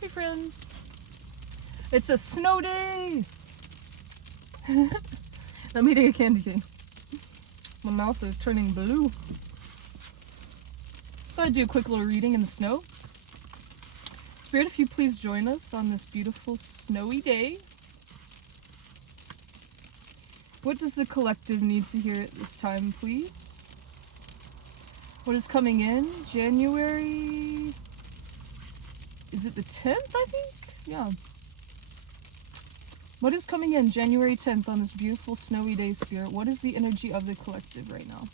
Hey friends, it's a snow day! I'm eating a candy cane. My mouth is turning blue. Thought I'd do a quick little reading in the snow. Spirit, if you please join us on this beautiful snowy day. What does the collective need to hear at this time, please? What is coming in? January... Is it the 10th, I think? Yeah. What is coming in January 10th on this beautiful snowy day, Spirit? What is the energy of the collective right now?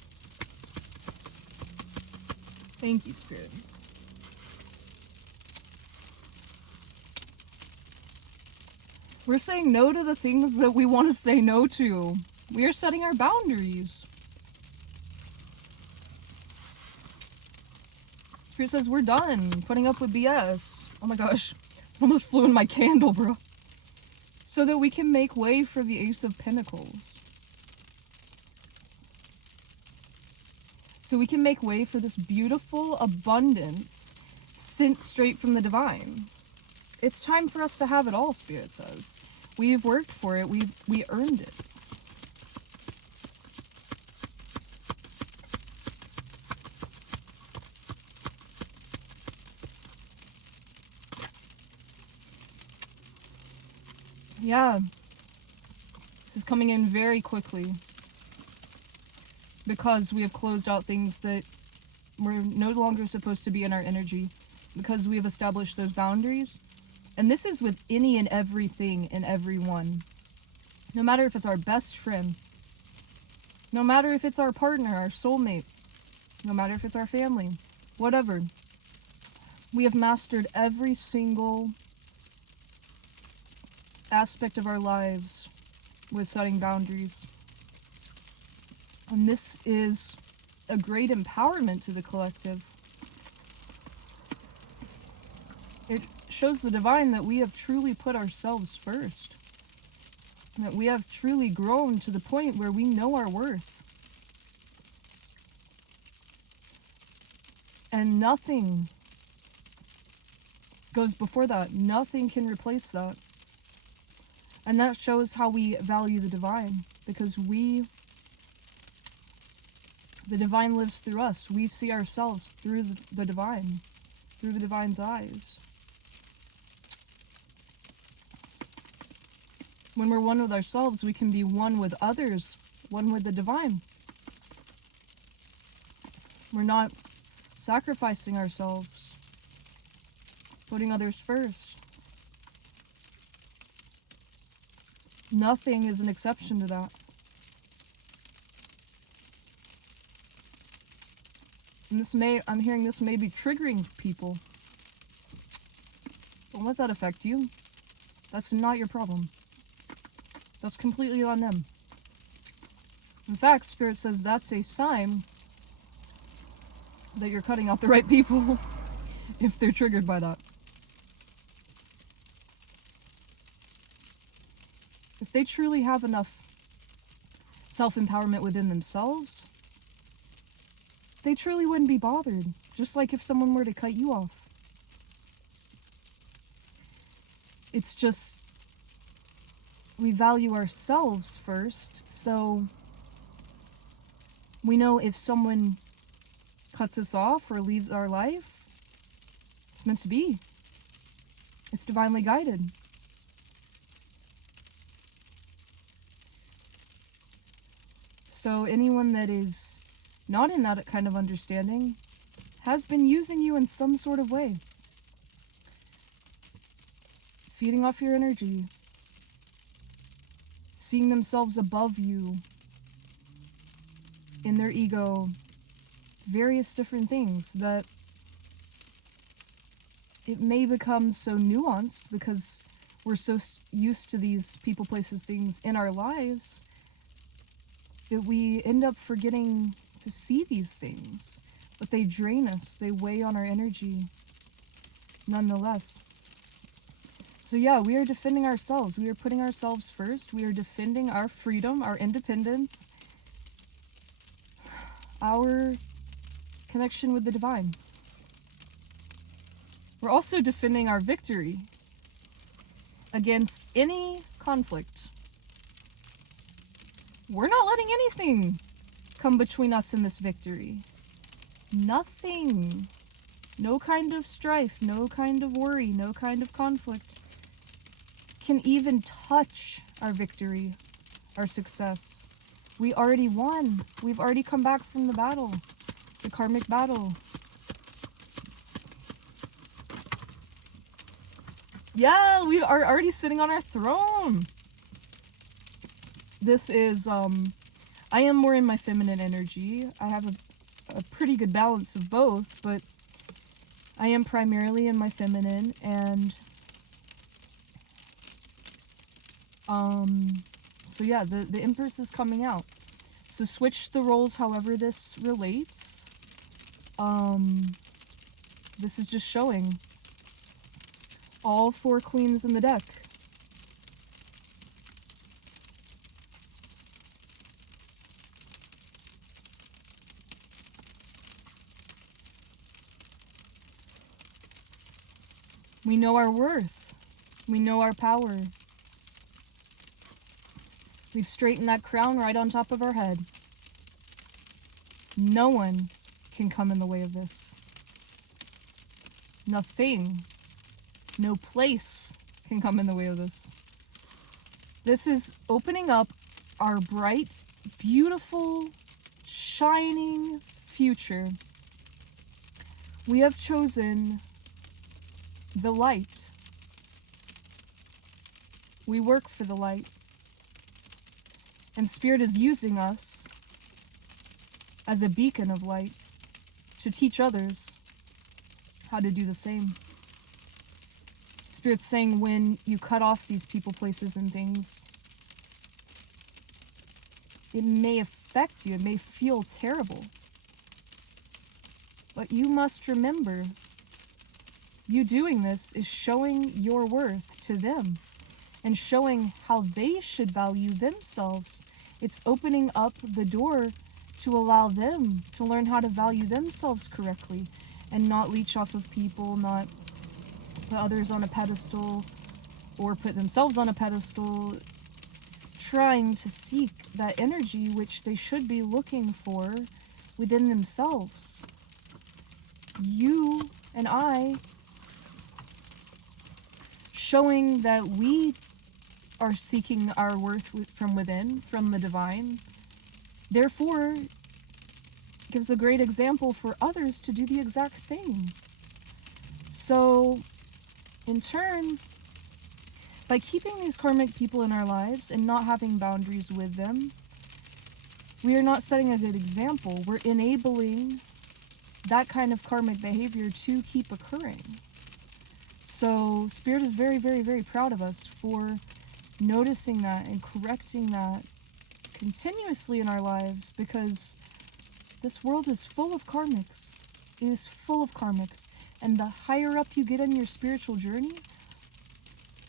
Thank you, Spirit. We're saying no to the things that we want to say no to. We are setting our boundaries. Spirit says we're done putting up with BS. Oh my gosh. Almost flew in my candle, bro. So that we can make way for the Ace of Pentacles. So we can make way for this beautiful abundance sent straight from the divine. It's time for us to have it all, Spirit says. We've worked for it. We earned it. Yeah. This is coming in very quickly. Because we have closed out things that were no longer supposed to be in our energy. Because we have established those boundaries. And this is with any and everything and everyone. No matter if it's our best friend. No matter if it's our partner, our soulmate. No matter if it's our family. Whatever. We have mastered every single aspect of our lives with setting boundaries. And this is a great empowerment to the collective. It shows the divine that we have truly put ourselves first. That we have truly grown to the point where we know our worth. And nothing goes before that. Nothing can replace that. And that shows how we value the divine. Because the divine lives through us. We see ourselves through the divine. Through the divine's eyes. When we're one with ourselves, we can be one with others, one with the divine. We're not sacrificing ourselves, putting others first. Nothing is an exception to that. And I'm hearing this may be triggering people. Don't let that affect you. That's not your problem. That's completely on them. In fact, Spirit says that's a sign that you're cutting out the right people if they're triggered by that. If they truly have enough self-empowerment within themselves, they truly wouldn't be bothered. Just like if someone were to cut you off. It's just we value ourselves first, so we know if someone cuts us off or leaves our life, it's meant to be. It's divinely guided. So anyone that is not in that kind of understanding has been using you in some sort of way. Feeding off your energy. Seeing themselves above you. In their ego. Various different things that it may become so nuanced because we're so used to these people, places, things in our lives that we end up forgetting to see these things. But they drain us. They weigh on our energy nonetheless. So yeah, we are defending ourselves. We are putting ourselves first. We are defending our freedom, our independence, our connection with the divine. We're also defending our victory against any conflict. We're not letting anything come between us and this victory. Nothing. No kind of strife, no kind of worry, no kind of conflict can even touch our victory, our success. We already won. We've already come back from the battle, the karmic battle. Yeah, we are already sitting on our throne. This is, I am more in my feminine energy. I have a pretty good balance of both, but I am primarily in my feminine, and so yeah, the Empress is coming out. So switch the roles however this relates. This is just showing all 4 queens in the deck. We know our worth. We know our power. We've straightened that crown right on top of our head. No one can come in the way of this. Nothing, no place can come in the way of this. This is opening up our bright, beautiful, shining future. We have chosen the light. We work for the light. And Spirit is using us as a beacon of light to teach others how to do the same. Spirit's saying when you cut off these people, places, and things, it may affect you, it may feel terrible. But you must remember, you doing this is showing your worth to them and showing how they should value themselves. It's opening up the door to allow them to learn how to value themselves correctly and not leech off of people, not put others on a pedestal or put themselves on a pedestal, trying to seek that energy which they should be looking for within themselves. You and I showing that we are seeking our worth from within, from the divine, therefore gives a great example for others to do the exact same. So, in turn, by keeping these karmic people in our lives and not having boundaries with them, we are not setting a good example. We're enabling that kind of karmic behavior to keep occurring. So Spirit is very, very, very proud of us for noticing that and correcting that continuously in our lives, because this world is full of karmics. It is full of karmics. And the higher up you get in your spiritual journey,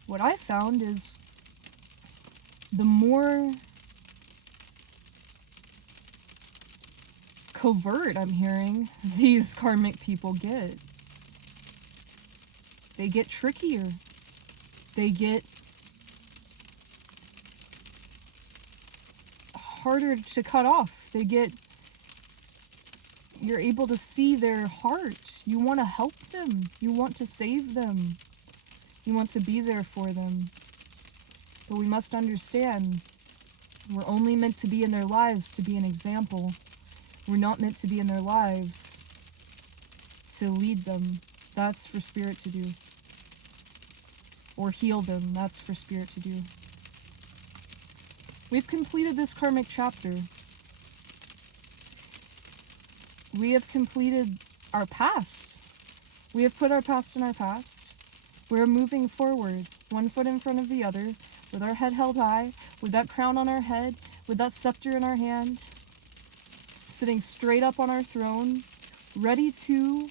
what I found is the more covert I'm hearing these karmic people get. They get trickier. They get harder to cut off. You're able to see their heart. You want to help them. You want to save them. You want to be there for them. But we must understand, we're only meant to be in their lives to be an example. We're not meant to be in their lives to lead them. That's for Spirit to do. Or heal them. That's for Spirit to do. We've completed this karmic chapter. We have completed our past. We have put our past in our past. We're moving forward, one foot in front of the other, with our head held high, with that crown on our head, with that scepter in our hand, sitting straight up on our throne, ready to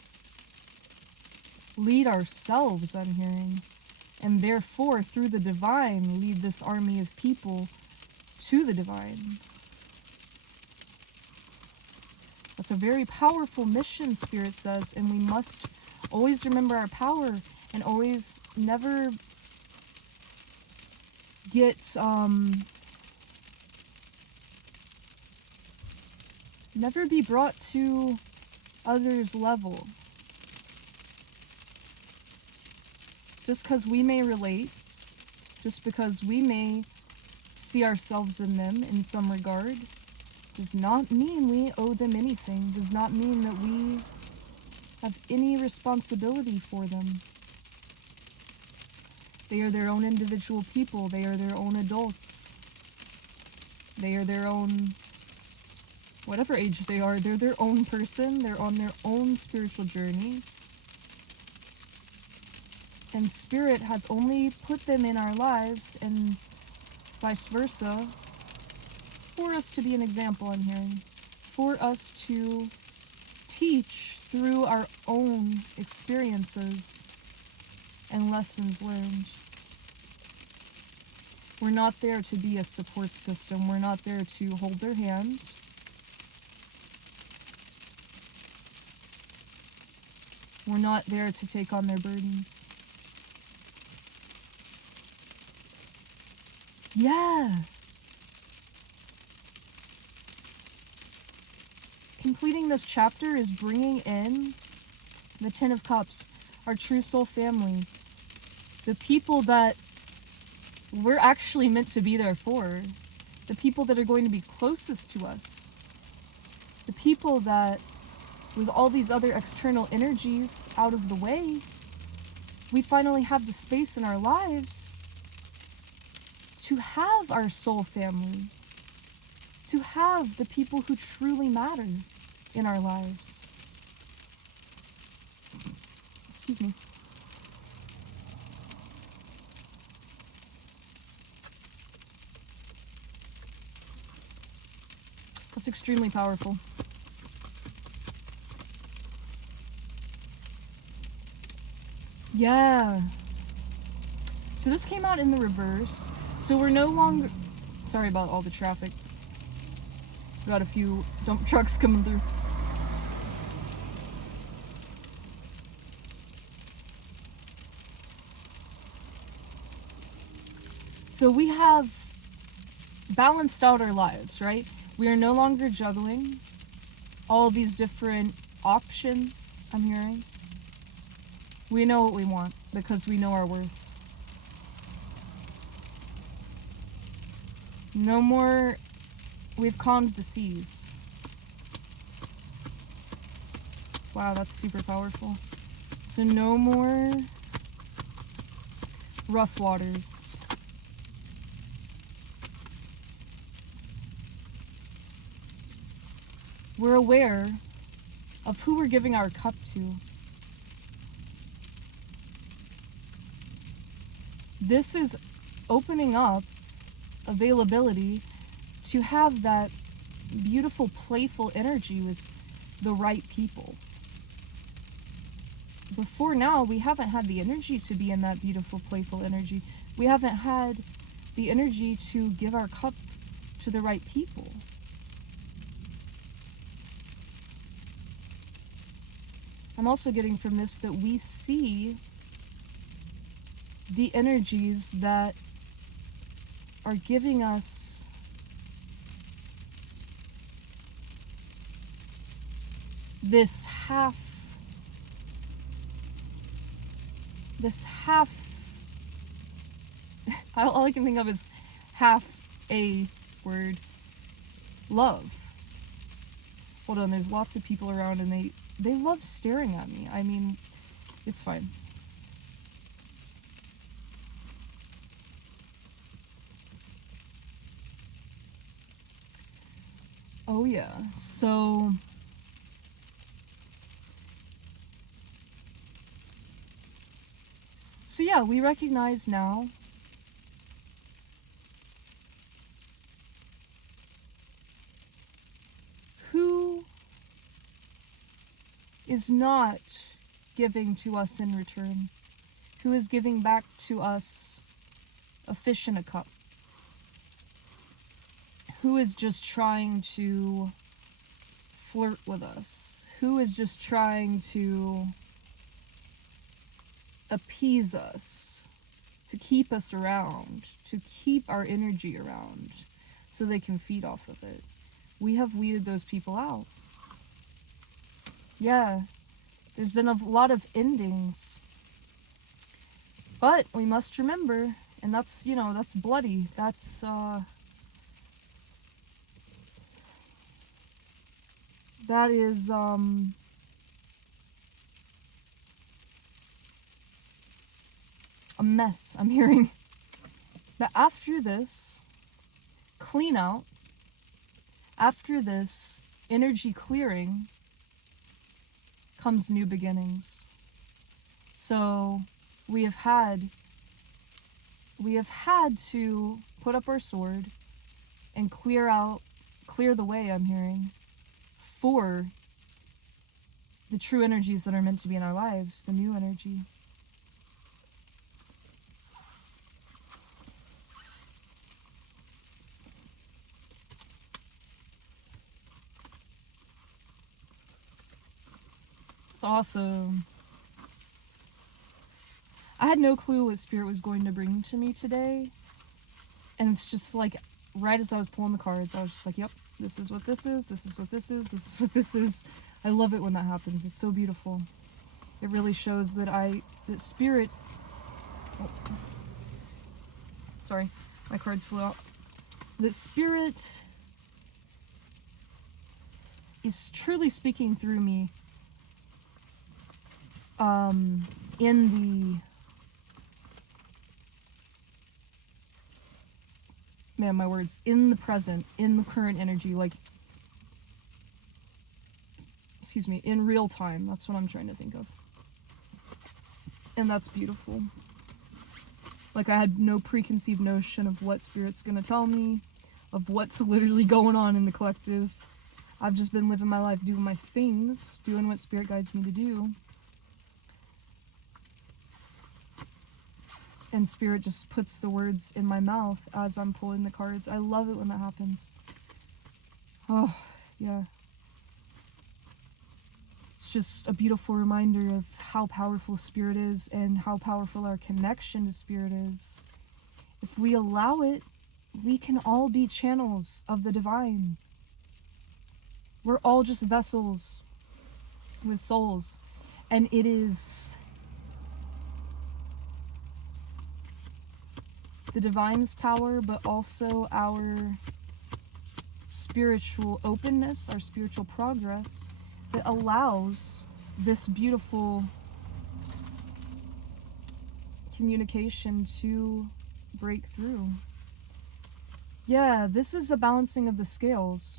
lead ourselves, I'm hearing, and therefore, through the divine, lead this army of people to the divine. That's a very powerful mission, Spirit says, and we must always remember our power, and always never get, never be brought to others' level. Just because we may relate, just because we may see ourselves in them in some regard, does not mean we owe them anything, does not mean that we have any responsibility for them. They are their own individual people, they are their own adults, they are their own, whatever age they are, they're their own person, they're on their own spiritual journey. And Spirit has only put them in our lives, and vice versa, for us to be an example, I'm hearing. For us to teach through our own experiences and lessons learned. We're not there to be a support system. We're not there to hold their hand. We're not there to take on their burdens. Yeah. Completing this chapter is bringing in the Ten of Cups, our true soul family, the people that we're actually meant to be there for, the people that are going to be closest to us, the people that, with all these other external energies out of the way, we finally have the space in our lives to have our soul family, to have the people who truly matter in our lives. Excuse me. That's extremely powerful. Yeah. So this came out in the reverse. So we're no longer... Sorry about all the traffic. We got a few dump trucks coming through. So we have balanced out our lives, right? We are no longer juggling all these different options, I'm hearing. We know what we want because we know our worth. No more, we've calmed the seas. Wow, that's super powerful. So no more rough waters. We're aware of who we're giving our cup to. This is opening up availability to have that beautiful, playful energy with the right people. Before now, we haven't had the energy to be in that beautiful, playful energy. We haven't had the energy to give our cup to the right people. I'm also getting from this that we see the energies that are giving us this half all I can think of is half a word, love. Hold on, there's lots of people around and they love staring at me. I mean, it's fine. Oh yeah, so yeah, we recognize now who is not giving to us in return, who is giving back to us a fish in a cup, who is just trying to flirt with us, who is just trying to appease us, to keep us around, to keep our energy around, so they can feed off of it. We have weeded those people out. Yeah, there's been a lot of endings. But we must remember, and that's, you know, that's bloody. That's, that is, a mess, I'm hearing. But after this clean out, after this energy clearing, comes new beginnings. So we have had to put up our sword and clear the way, I'm hearing, for the true energies that are meant to be in our lives, the new energy. It's awesome. I had no clue what Spirit was going to bring to me today. And it's just like, right as I was pulling the cards, I was just like, yep, this is what this is, this is what this is, this is what this is. I love it when that happens. It's so beautiful. It really shows that that Spirit... Oh. Sorry, my cards flew out. That Spirit is truly speaking through me in the present, in the current energy, like, excuse me, in real time. That's what I'm trying to think of. And that's beautiful. Like, I had no preconceived notion of what Spirit's gonna tell me, of what's literally going on in the collective. I've just been living my life, doing my things, doing what Spirit guides me to do. And Spirit just puts the words in my mouth as I'm pulling the cards. I love it when that happens. Oh, yeah. It's just a beautiful reminder of how powerful Spirit is and how powerful our connection to Spirit is. If we allow it, we can all be channels of the divine. We're all just vessels with souls. And it is the divine's power, but also our spiritual openness, our spiritual progress, that allows this beautiful communication to break through. Yeah, this is a balancing of the scales.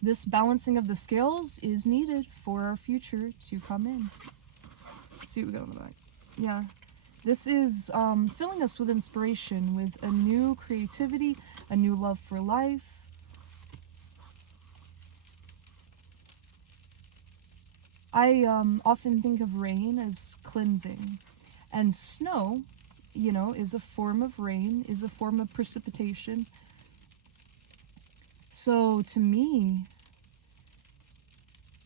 This balancing of the scales is needed for our future to come in. Let's see what we got on the back. Yeah. This is filling us with inspiration, with a new creativity, a new love for life. I often think of rain as cleansing, and snow, you know, is a form of rain, is a form of precipitation. So to me,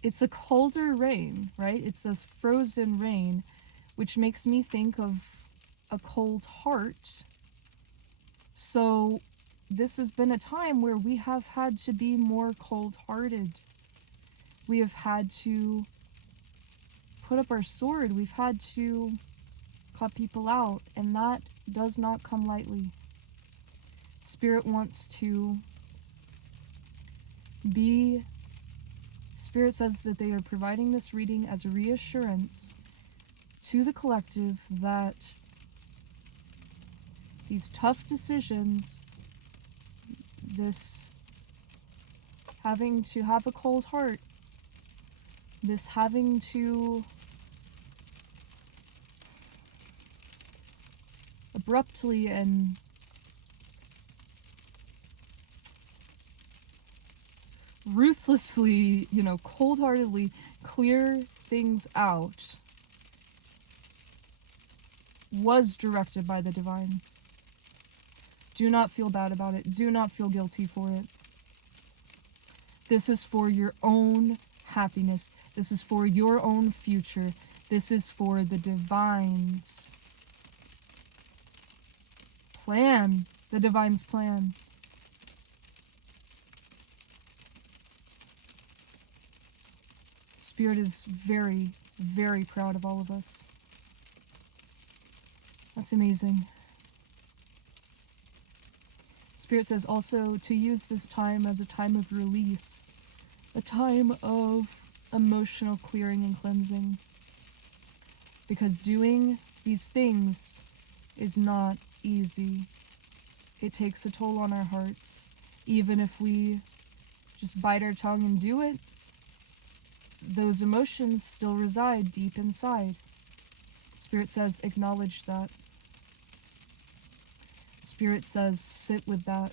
it's a colder rain, right? It's this frozen rain, which makes me think of a cold heart. So this has been a time where we have had to be more cold-hearted. We have had to put up our sword. We've had to cut people out, and that does not come lightly. Spirit wants to be... Spirit says that they are providing this reading as a reassurance to the collective that these tough decisions, this having to have a cold heart, this having to abruptly and ruthlessly, you know, cold-heartedly clear things out was directed by the divine. Do not feel bad about it. Do not feel guilty for it. This is for your own happiness. This is for your own future. This is for the divine's plan. The divine's plan. Spirit is very, very proud of all of us. That's amazing. Spirit says also to use this time as a time of release, a time of emotional clearing and cleansing. Because doing these things is not easy. It takes a toll on our hearts. Even if we just bite our tongue and do it, those emotions still reside deep inside. Spirit says, acknowledge that. Spirit says, sit with that.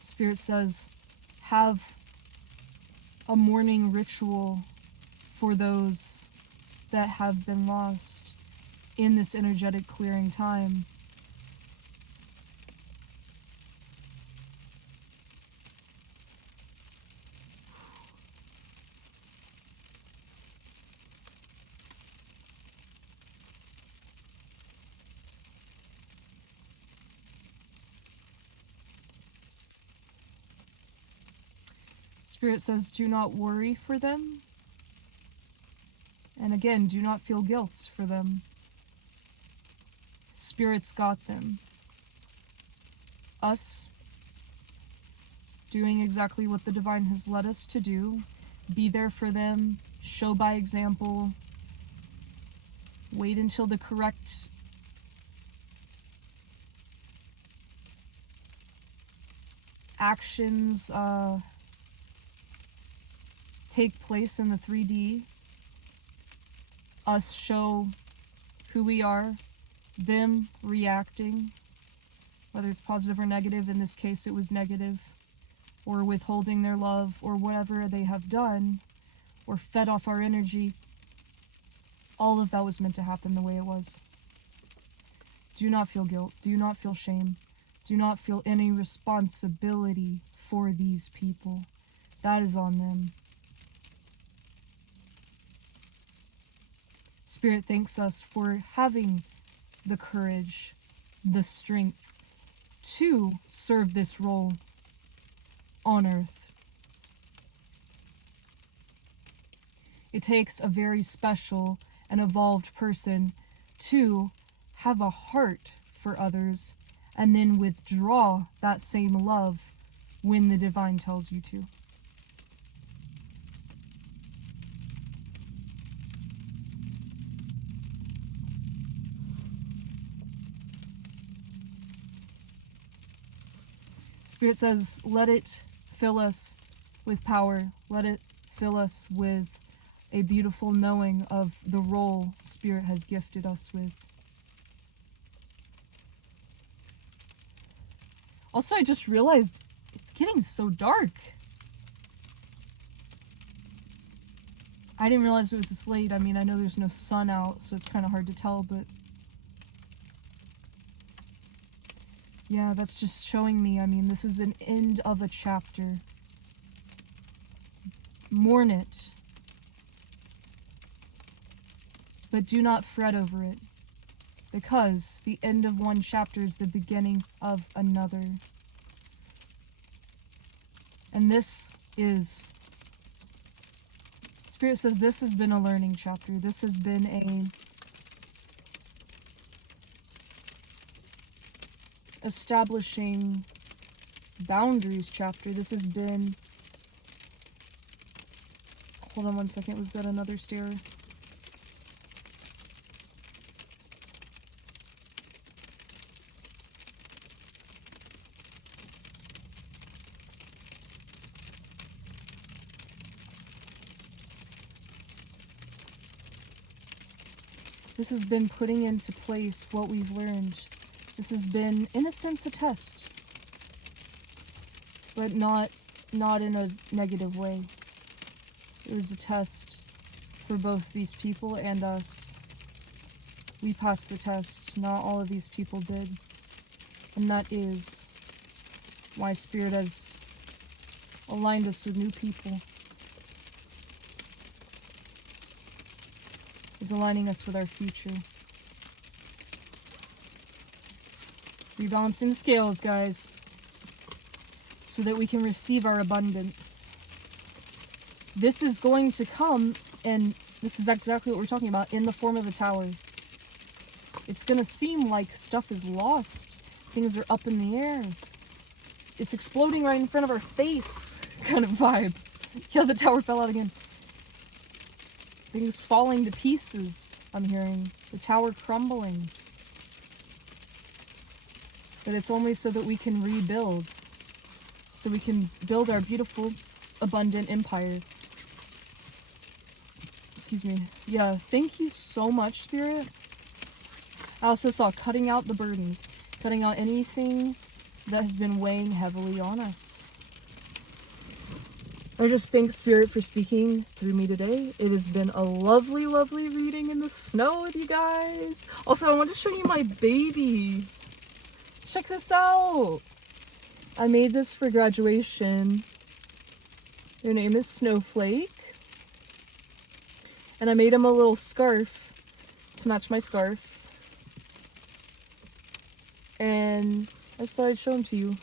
Spirit says, have a morning ritual for those that have been lost in this energetic clearing time. Spirit says, do not worry for them. And again, do not feel guilt for them. Spirit's got them. Us doing exactly what the divine has led us to do. Be there for them. Show by example. Wait until the correct actions take place in the 3D. Us show who we are, them reacting, whether it's positive or negative. In this case it was negative, or withholding their love, or whatever they have done, or fed off our energy. All of that was meant to happen the way it was. Do not feel guilt. Do not feel shame. Do not feel any responsibility for these people. That is on them. Spirit thanks us for having the courage, the strength to serve this role on earth. It takes a very special and evolved person to have a heart for others and then withdraw that same love when the divine tells you to. Spirit says, let it fill us with power. Let it fill us with a beautiful knowing of the role Spirit has gifted us with. Also, I just realized it's getting so dark. I didn't realize it was this late. I mean, I know there's no sun out, so it's kind of hard to tell, but yeah, that's just showing me, I mean, this is an end of a chapter. Mourn it. But do not fret over it, because the end of one chapter is the beginning of another. And this is, Spirit says this has been a learning chapter. This has been a establishing boundaries chapter. This has been, hold on one second, we've got another stair. This has been putting into place what we've learned. This has been, in a sense, a test, but not in a negative way. It was a test for both these people and us. We passed the test. Not all of these people did. And that is why Spirit has aligned us with new people. is aligning us with our future. Rebalancing the scales, guys, so that we can receive our abundance. This is going to come, and this is exactly what we're talking about, in the form of a tower. It's going to seem like stuff is lost. Things are up in the air. It's exploding right in front of our face kind of vibe. Yeah, the tower fell out again. Things falling to pieces, I'm hearing. The tower crumbling. But it's only so that we can rebuild. So we can build our beautiful, abundant empire. Excuse me. Yeah, thank you so much, Spirit. I also saw cutting out the burdens. Cutting out anything that has been weighing heavily on us. I just thank Spirit for speaking through me today. It has been a lovely, lovely reading in the snow with you guys. Also, I want to show you my baby. Check this out. I made this for graduation. Her name is Snowflake. And I made him a little scarf to match my scarf. And I just thought I'd show him to you.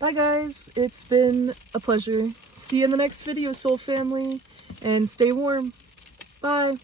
Bye guys, it's been a pleasure. See you in the next video, Soul Family, and stay warm. Bye.